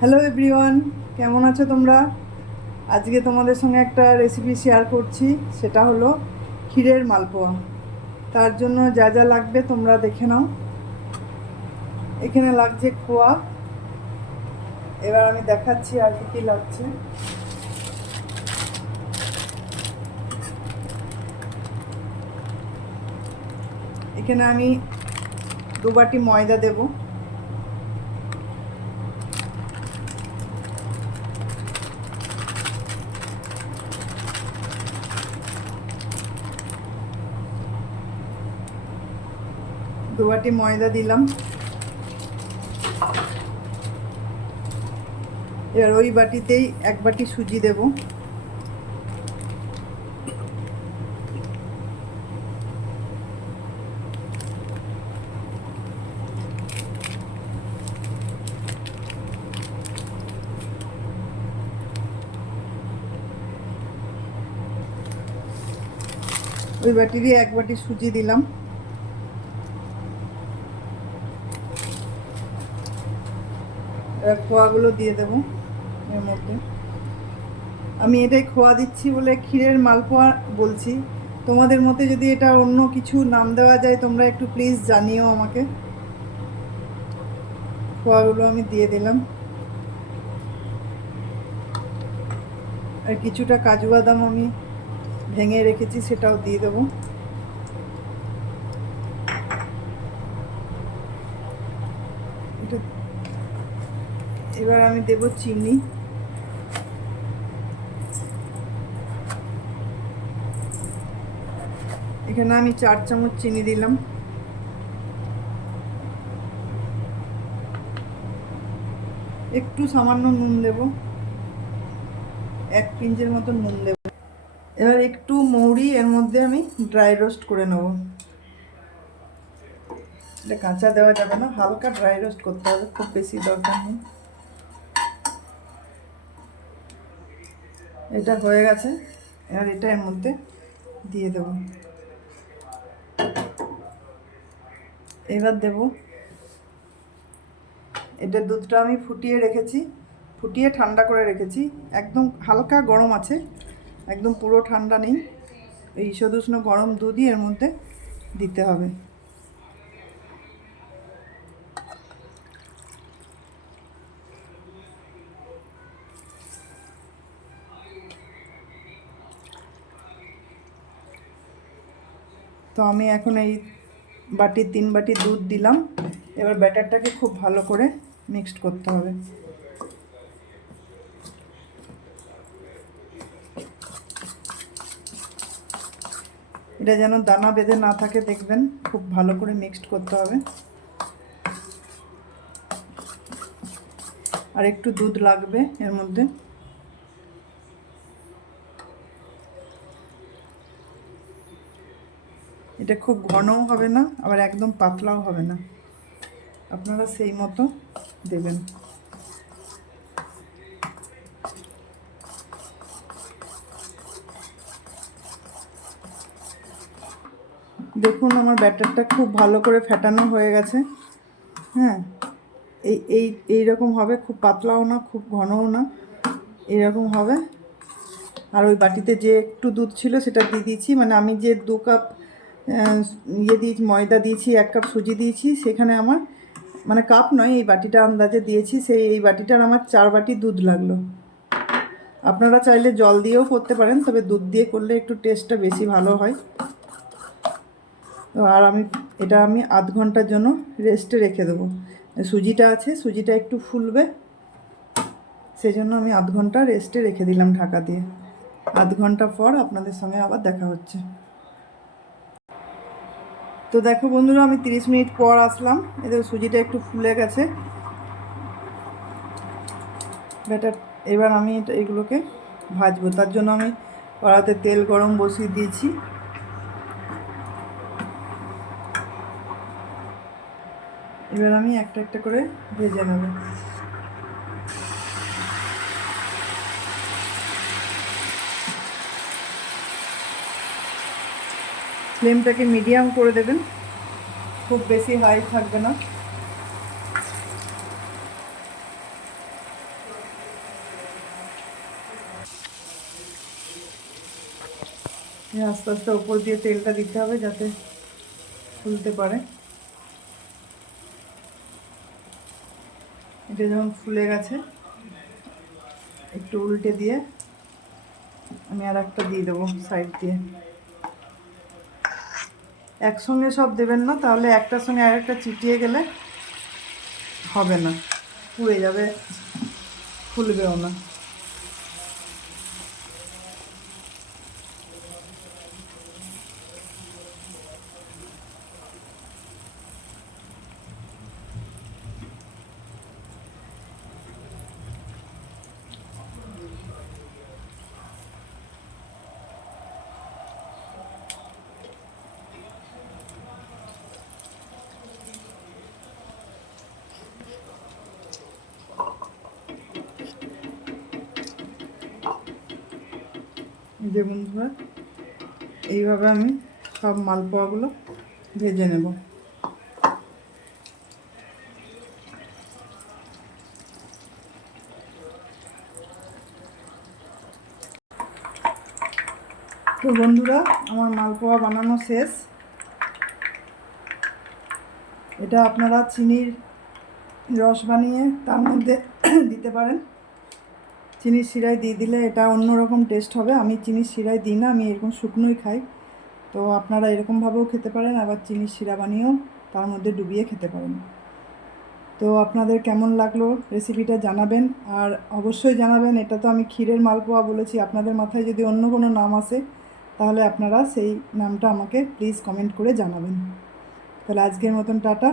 Hello everyone, কেমন আছো তোমরা? আজকে তোমাদের সঙ্গে একটা রেসিপি শেয়ার করছি, সেটা হলো ক্ষীরের মালপোয়া। তার জন্য যা যা লাগবে তোমরা দেখে নাও। এখানে লাগছে খোয়া। এবার আমি দেখাচ্ছি আর কি কী লাগছে। এখানে আমি 2 বাটি ময়দা দেব। দু বাটি ময়দা দিলাম। এবার ওই বাটিতেই 1 বাটি সুজি দেব। ওই বাটিরই 1 বাটি সুজি দিলাম। এবার খোয়াগুলো দিয়ে দেব এর মধ্যে। আমি এটাই খোয়া দিচ্ছি বলে ক্ষীরের মালপোয়া বলছি। তোমাদের মতে যদি এটা অন্য কিছু নাম দেওয়া যায় তোমরা একটু প্লিজ জানিও আমাকে। খোয়াগুলো আমি দিয়ে দিলাম। আর কিছুটা কাজু বাদাম আমি ভেঙে রেখেছি, সেটাও দিয়ে দেবো। এটা এবার আমি দেব চিনি। এখানে আমি 4 চামচ চিনি দিলাম। একটু সামান্য নুন দেব, 1 পিঞ্চের মতো নুন দেব। এবার একটু মৌরি এর মধ্যে আমি ড্রাই রোস্ট করে নেব। এটা কাঁচা দেওয়া যাবে না, হালকা ড্রাই রোস্ট করতে হবে, খুব বেশি দরকার নেই। এটা হয়ে গেছে। এবার এটা এর মধ্যে দিয়ে দেব। এবার দেব, এটা দুধটা আমি ফুটিয়ে রেখেছি, ফুটিয়ে ঠান্ডা করে রেখেছি। একদম হালকা গরম আছে, একদম পুরো ঠান্ডা নেই। এই ঈষদুষ্ণ গরম দুধই এর মধ্যে দিতে হবে। তো আমি এখন এই 3 বাটি দুধ দিলাম। এবার ব্যাটারটাকে খুব ভালো করে মিক্সড করতে হবে। এটা যেন দানা বেঁধে না থাকে, দেখবেন খুব ভালো করে মিক্সড করতে হবে। আর একটু দুধ লাগবে এর মধ্যে। এটা খুব ঘনও হবে না, আবার একদম পাতলাও হবে না, আপনারা সেই মতো দেবেন। দেখুন আমার ব্যাটারটা খুব ভালো করে ফেটানো হয়ে গেছে। হ্যাঁ, এইরকম হবে, খুব পাতলাও না খুব ঘনও না, এইরকম হবে। আর ওই বাটিতে যে একটু দুধ ছিল সেটা দিয়ে দিয়েছি, মানে আমি যে 2 কাপ দিয়েছি ময়দা দিয়েছি, 1 কাপ সুজি দিয়েছি, সেখানে আমার মানে কাপ নয়, এই বাটিটা আন্দাজে দিয়েছি। এই বাটিটার আমার 4 বাটি দুধ লাগলো। আপনারা চাইলে জল দিয়েও করতে পারেন, তবে দুধ দিয়ে করলে একটু টেস্টটা বেশি ভালো হয়। তো আর এটা আমি আধ ঘন্টার জন্য রেস্টে রেখে দেবো। সুজিটা আছে, সুজিটা একটু ফুলবে, সেজন্য আমি আধ ঘন্টা রেস্টে রেখে দিলাম ঢাকা দিয়ে। আধ ঘন্টা পর আপনাদের সঙ্গে আবার দেখা হচ্ছে। তো দেখো বন্ধুরা, আমি 30 মিনিট পর আসলাম। এদের সুজিটা একটু ফুলে গেছে ব্যাটার। এবার আমি এগুলোকে ভাজবো। তার জন্য আমি কড়াতে তেল গরম বসিয়ে দিয়েছি। এবার আমি একটা একটা করে ভেজে নেব। ফ্লেমটাকে মিডিয়াম করে দেবেন, খুব বেশি হাই থাকবে না। আস্তে আস্তে ওপর দিয়ে তেলটা দিতে হবে যাতে ফুলতে পারে। এটা যখন ফুলে গেছে একটু উল্টে দিয়ে আমি আর একটা দিয়ে দেবো সাইড দিয়ে। একসঙ্গে সব দেবেন না, তাহলে একটার সঙ্গে আর একটা চিটিয়ে গেলে হবে না, পুড়ে যাবে, ফুলবেও না। যে বন্ধুরা, এইভাবে আমি সব মালপোয়াগুলো ভেজে নেব। তো বন্ধুরা, আমার মালপোয়া বানানো শেষ। এটা আপনারা চিনির রস বানিয়ে তার মধ্যে দিতে পারেন। চিনির শিরায় দিয়ে দিলে এটা অন্যরকম টেস্ট হবে। আমি চিনির শিরায় দিই না, আমি এরকম শুকনোই খাই। তো আপনারা এরকমভাবেও খেতে পারেন, আবার চিনির শিরা বানিয়েও তার মধ্যে ডুবিয়ে খেতে পারেন। তো আপনাদের কেমন লাগলো রেসিপিটা জানাবেন, আর অবশ্যই জানাবেন এটা তো আমি ক্ষীরের মালপোয়া বলেছি। আপনাদের মাথায় যদি অন্য কোনো নাম আসে তাহলে আপনারা সেই নামটা আমাকে প্লিজ কমেন্ট করে জানাবেন। তাহলে আজকের মতন টাটা।